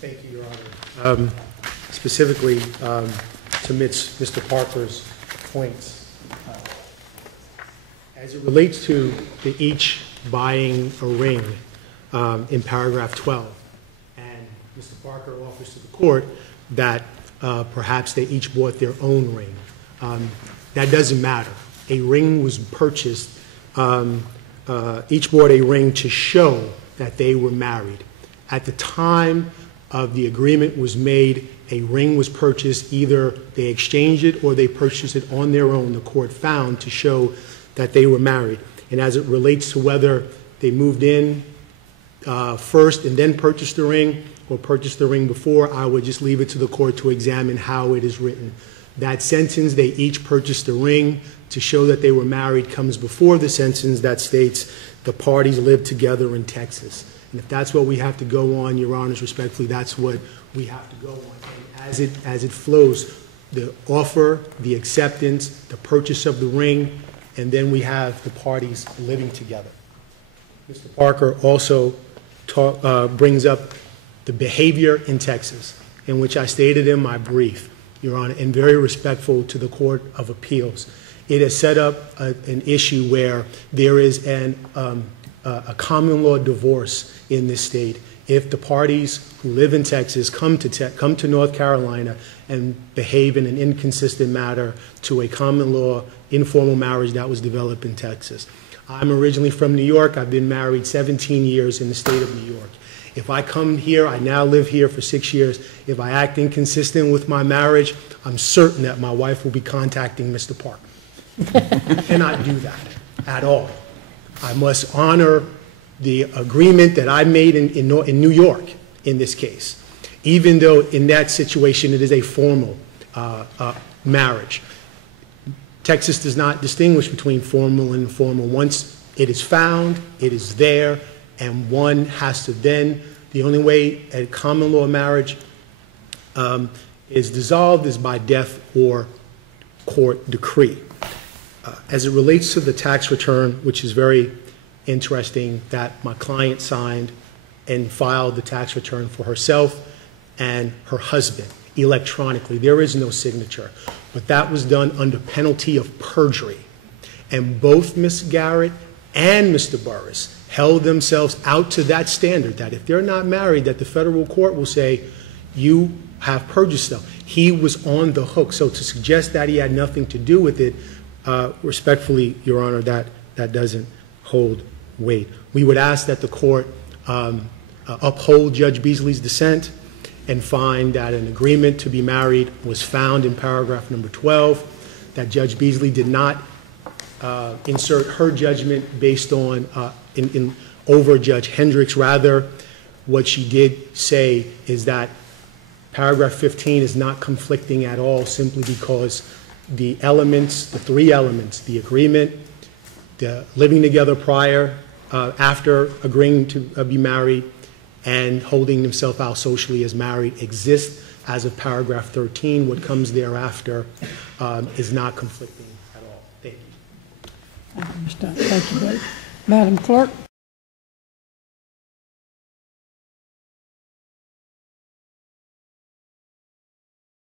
Thank you, Your Honor. Specifically, to Mr. Parker's points, as it relates to the each buying a ring in paragraph 12, and Mr. Parker offers to the court that perhaps they each bought their own ring. That doesn't matter. A ring was purchased. Each bought a ring to show that they were married. At the time of the agreement was made, a ring was purchased. Either they exchanged it or they purchased it on their own, the court found, to show that they were married. And as it relates to whether they moved in first and then purchased the ring or purchased the ring before, I would just leave it to the court to examine how it is written. That sentence, they each purchased the ring to show that they were married, comes before the sentence that states the parties lived together in Texas. And if that's what we have to go on, Your Honors, respectfully, that's what we have to go on. And as it flows, the offer, the acceptance, the purchase of the ring, and then we have the parties living together. Mr. Parker also brings up the behavior in Texas, in which I stated in my brief, Your Honor, and very respectful to the Court of Appeals. It has set up an issue where there is a common law divorce in this state if the parties who live in Texas come to North Carolina and behave in an inconsistent manner to a common law informal marriage that was developed in Texas. I'm originally from New York. I've been married 17 years in the state of New York. If I come here, I now live here for 6 years. If I act inconsistent with my marriage, I'm certain that my wife will be contacting Mr. Park. I cannot do that at all. I must honor the agreement that I made in New York in this case, even though in that situation it is a formal marriage. Texas does not distinguish between formal and informal. Once it is found, it is there, and one has to then, the only way a common law marriage is dissolved is by death or court decree. As it relates to the tax return, which is very interesting, that my client signed and filed the tax return for herself and her husband electronically. There is no signature, but that was done under penalty of perjury. And both Ms. Garrett and Mr. Burris held themselves out to that standard, that if they're not married, that the federal court will say, you have perjured yourself. He was on the hook. So to suggest that he had nothing to do with it, respectfully, Your Honor, that doesn't hold weight. We would ask that the court uphold Judge Beasley's dissent and find that an agreement to be married was found in paragraph number 12, that Judge Beasley did not insert her judgment based on over Judge Hendricks. Rather, what she did say is that paragraph 15 is not conflicting at all, simply because the elements, the three elements, the agreement, the living together prior, after agreeing to be married, and holding himself out socially as married exist as of paragraph 13. What comes thereafter is not conflicting at all. Thank you. Thank you, Mr. Thank you, Madam Clerk.